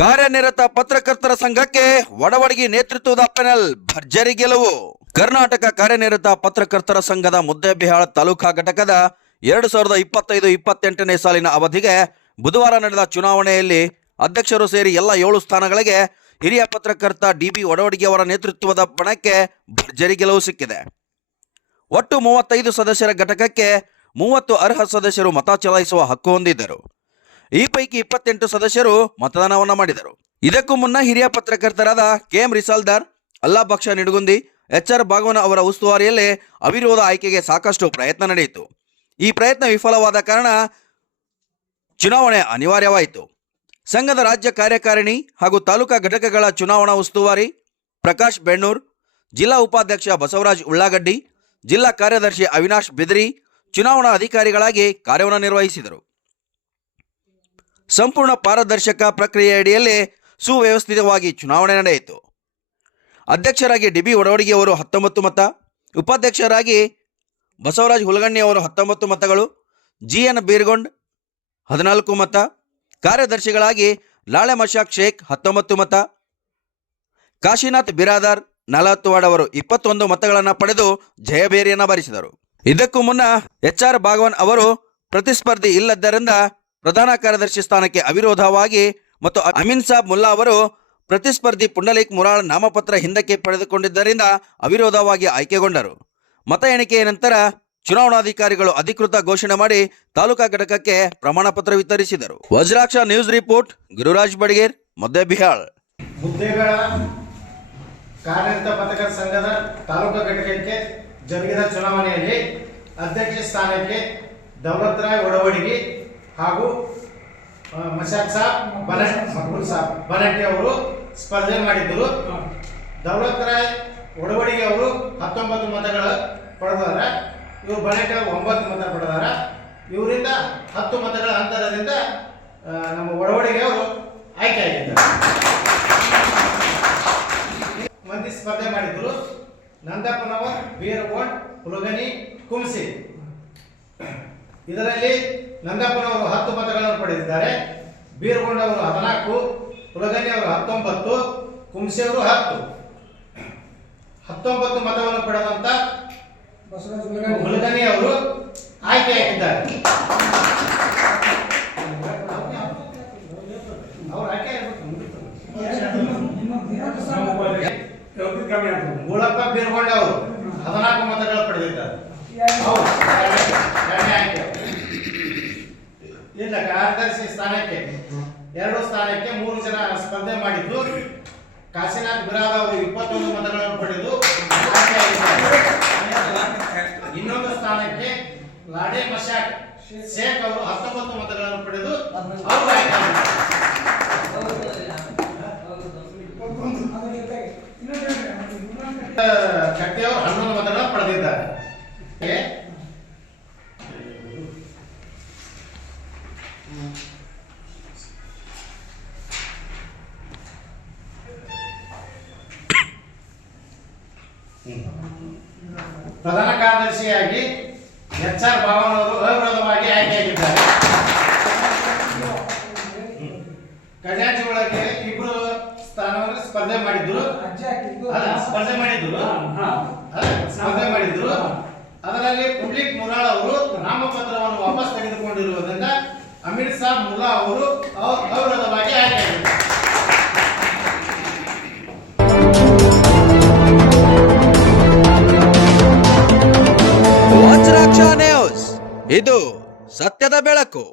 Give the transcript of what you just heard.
ಕಾರ್ಯನಿರತ ಪತ್ರಕರ್ತರ ಸಂಘಕ್ಕೆ ಒಡವಡಿಗೆ ನೇತೃತ್ವದ ಪ್ಯಾನೆಲ್ ಭರ್ಜರಿ ಗೆಲುವು. ಕರ್ನಾಟಕ ಕಾರ್ಯನಿರತ ಪತ್ರಕರ್ತರ ಸಂಘದ ಮುದ್ದೇಬಿಹಾಳ ತಾಲೂಕಾ ಘಟಕದ 2025-28ನೇ ಸಾಲಿನ ಅವಧಿಗೆ ಬುಧವಾರ ನಡೆದ ಚುನಾವಣೆಯಲ್ಲಿ ಅಧ್ಯಕ್ಷರು ಸೇರಿ ಎಲ್ಲ 7 ಸ್ಥಾನಗಳಿಗೆ ಹಿರಿಯ ಪತ್ರಕರ್ತ ಡಿ.ಬಿ. ಒಡವಡಿಗೆ ಅವರ ನೇತೃತ್ವದ ಬಣಕ್ಕೆ ಭರ್ಜರಿ ಗೆಲುವು ಸಿಕ್ಕಿದೆ. ಒಟ್ಟು 35 ಸದಸ್ಯರ ಘಟಕಕ್ಕೆ 30 ಅರ್ಹ ಸದಸ್ಯರು ಮತ ಚಲಾಯಿಸುವ ಹಕ್ಕು ಹೊಂದಿದ್ದರು. ಈ ಪೈಕಿ 28 ಸದಸ್ಯರು ಮತದಾನವನ್ನು ಮಾಡಿದರು. ಇದಕ್ಕೂ ಮುನ್ನ ಹಿರಿಯ ಪತ್ರಕರ್ತರಾದ ಕೆ.ಎಂ. ರಿಸಾಲ್ದಾರ್, ಅಲ್ಲಾಬಕ್ಷ ನಿಡಗುಂದಿ, ಎಚ್.ಆರ್. ಭಾಗವನ ಅವರ ಉಸ್ತುವಾರಿಯಲ್ಲಿ ಅವಿರೋಧ ಆಯ್ಕೆಗೆ ಸಾಕಷ್ಟು ಪ್ರಯತ್ನ ನಡೆಯಿತು. ಈ ಪ್ರಯತ್ನ ವಿಫಲವಾದ ಕಾರಣ ಚುನಾವಣೆ ಅನಿವಾರ್ಯವಾಯಿತು. ಸಂಘದ ರಾಜ್ಯ ಕಾರ್ಯಕಾರಿಣಿ ಹಾಗೂ ತಾಲೂಕಾ ಘಟಕಗಳ ಚುನಾವಣಾ ಉಸ್ತುವಾರಿ ಪ್ರಕಾಶ್ ಬೆಣ್ಣೂರ್, ಜಿಲ್ಲಾ ಉಪಾಧ್ಯಕ್ಷ ಬಸವರಾಜ್ ಉಳ್ಳಾಗಡ್ಡಿ, ಜಿಲ್ಲಾ ಕಾರ್ಯದರ್ಶಿ ಅವಿನಾಶ್ ಬಿದ್ರಿ ಚುನಾವಣಾ ಅಧಿಕಾರಿಗಳಾಗಿ ಕಾರ್ಯವನ್ನು ನಿರ್ವಹಿಸಿದರು. ಸಂಪೂರ್ಣ ಪಾರದರ್ಶಕ ಪ್ರಕ್ರಿಯೆಯಡಿಯಲ್ಲಿ ಸುವ್ಯವಸ್ಥಿತವಾಗಿ ಚುನಾವಣೆ ನಡೆಯಿತು. ಅಧ್ಯಕ್ಷರಾಗಿ ಡಿ.ಬಿ. ಒಡವಡಿಗೆ ಅವರು 19 ಮತ, ಉಪಾಧ್ಯಕ್ಷರಾಗಿ ಬಸವರಾಜ್ ಹುಲಗಣ್ಣಿ ಅವರು 19 ಮತಗಳು, ಜಿ.ಎನ್. ಬೀರ್ಗೊಂಡ್ 14 ಮತ, ಕಾರ್ಯದರ್ಶಿಗಳಾಗಿ ಲಾಳೆ ಮಶಾಕ್ ಶೇಖ್ 19 ಮತ, ಕಾಶಿನಾಥ್ ಬಿರಾದಾರ್ 40 ವಾರ್ಡ್ ಅವರು 21 ಮತಗಳನ್ನು ಪಡೆದು ಜಯಬೇರಿಯನ್ನು ಬಾರಿಸಿದರು. ಇದಕ್ಕೂ ಮುನ್ನ ಎಚ್.ಆರ್. ಭಾಗವನ್ ಅವರು ಪ್ರತಿಸ್ಪರ್ಧಿ ಇಲ್ಲದ್ದರಿಂದ ಪ್ರಧಾನ ಕಾರ್ಯದರ್ಶಿ ಸ್ಥಾನಕ್ಕೆ ಅವಿರೋಧವಾಗಿ ಮತ್ತು ಅಮೀನ್ ಸಾಬ್ ಮುಲ್ಲಾ ಅವರು ಪ್ರತಿಸ್ಪರ್ಧಿ ಪುಂಡಲೀಕ್ ಮುರಾಳ್ ನಾಮಪತ್ರ ಹಿಂದಕ್ಕೆ ಪಡೆದುಕೊಂಡಿದ್ದರಿಂದ ಅವಿರೋಧವಾಗಿ ಆಯ್ಕೆಗೊಂಡರು. ಮತ ಎಣಿಕೆಯ ನಂತರ ಚುನಾವಣಾಧಿಕಾರಿಗಳು ಅಧಿಕೃತ ಘೋಷಣೆ ಮಾಡಿ ತಾಲೂಕಾ ಘಟಕಕ್ಕೆ ಪ್ರಮಾಣ ಪತ್ರ ವಿತರಿಸಿದರು. Vajraksha news report, Gururaj Badiger, Muddebihal. ಕಾರ್ಯನಿರತ ಪತ್ರಕರ್ತರ ಸಂಘದ ತಾಲೂಕಾ ಘಟಕಕ್ಕೆ ಜರುಗಿದ ಚುನಾವಣೆಯಲ್ಲಿ ಅಧ್ಯಕ್ಷ ಸ್ಥಾನಕ್ಕೆ ದೌಲತ್ ರಾಯ್ ಒಡವಡಿಗೆ ಹಾಗೂ ಮಶಾಕ್ ಸಾಬ್ ಬನಟ್ಟಿ ಅವರು ಸ್ಪರ್ಧೆ ಮಾಡಿದ್ದರು. ದೌಲತ್ ರಾಯ್ ಒಡವಡಿಗೆ ಅವರು 19 ಮತಗಳ ಪಡೆದಾರ, ಇವರು ಬನಟ್ಟಿ ಅವರು 9 ಮತ ಪಡೆದಾರ. ಇವರಿಂದ 10 ಮತಗಳ ಅಂತರದಿಂದ ನಮ್ಮ ಒಡವಡಿಗೆ ಅವರು ಆಯ್ಕೆಯಾಗಿದ್ದಾರೆ. ಮಂದಿ ಸ್ಪರ್ಧೆ ಮಾಡಿದ್ರು. ನಂದಪ್ಪನವರ್, ಬೀರಗೋಂಡ್, ಹುಲಗನಿ, ಕುಂಸಿ. ಇದರಲ್ಲಿ ನಂದಪ್ಪನವರು 10 ಮತಗಳನ್ನು ಪಡೆದಿದ್ದಾರೆ. ಬೀರಗೋಂಡ್ ಅವರು 14, ಹುಲಗನಿ ಅವರು 19, ಕುಂಸಿ ಅವರು 10. 19 ಮತವನ್ನು ಪಡೆದಂತ ಹುಲಗನಿ ಅವರು ಆಯ್ಕೆಯಾಗಿದ್ದಾರೆ. ಮೂಳಪ್ಪ ಬೀರಗೊಂಡ ಅವರು 14 ಮತಗಳು ಪಡೆದಿದ್ದಾರೆ. ಇಲ್ಲ, ಕಾರ್ಯದರ್ಶಿ ಸ್ಥಾನಕ್ಕೆ 2 ಸ್ಥಾನಕ್ಕೆ 3 ಜನ ಸ್ಪರ್ಧೆ ಮಾಡಿದ್ದು. ಕಾಶಿನಾಥ್ ಬಿರಾದ ಅವರು 21 ಮತಗಳನ್ನು ಪಡೆದು ಇನ್ನೊಂದು ಸ್ಥಾನಕ್ಕೆ ಲಾಡೆ ಮಶಾಕ್ ಶೇಖ್ ಅವರು 19 ಮತಗಳನ್ನು ಪಡೆದು ಅವರು ಆಯ್ಕೆಯಾಗಿದ್ದಾರೆ. ಕಟ್ಟಿಯವರು 11 ಮತಗಳನ್ನು ಪಡೆದಿದ್ದಾರೆ. ಪ್ರಧಾನ ಕಾರ್ಯದರ್ಶಿಯಾಗಿ ಎಚ್.ಆರ್. ಭಾವನ್ ಅವರು ಅವಿರೋಧವಾಗಿ ಆಯ್ಕೆಯಾಗಿದ್ದಾರೆ. ಖಜಾಂಚಿ ಒಳಗೆ 2 ಸ್ಥಾನವನ್ನು ಸ್ಪರ್ಧೆ ಮಾಡಿದ್ರು. ಅದರಲ್ಲಿ ಪುಂಡ್ಲಿಕ್ ಮುರಾಳ್ ಅವರು ನಾಮಪತ್ರವನ್ನು ವಾಪಸ್ ತೆಗೆದುಕೊಂಡಿರುವುದರಿಂದ ಅಮೀರ್ ಸಾಬ್ ಮುಲ್ಲಾ ಅವರು ಅವಿರೋಧವಾಗಿ ಆಯ್ಕೆಯಾಗಿದ್ದಾರೆ. ವಜ್ರಾಕ್ಷ ನ್ಯೂಸ್, ಇದು ಸತ್ಯದ ಬೆಳಕು.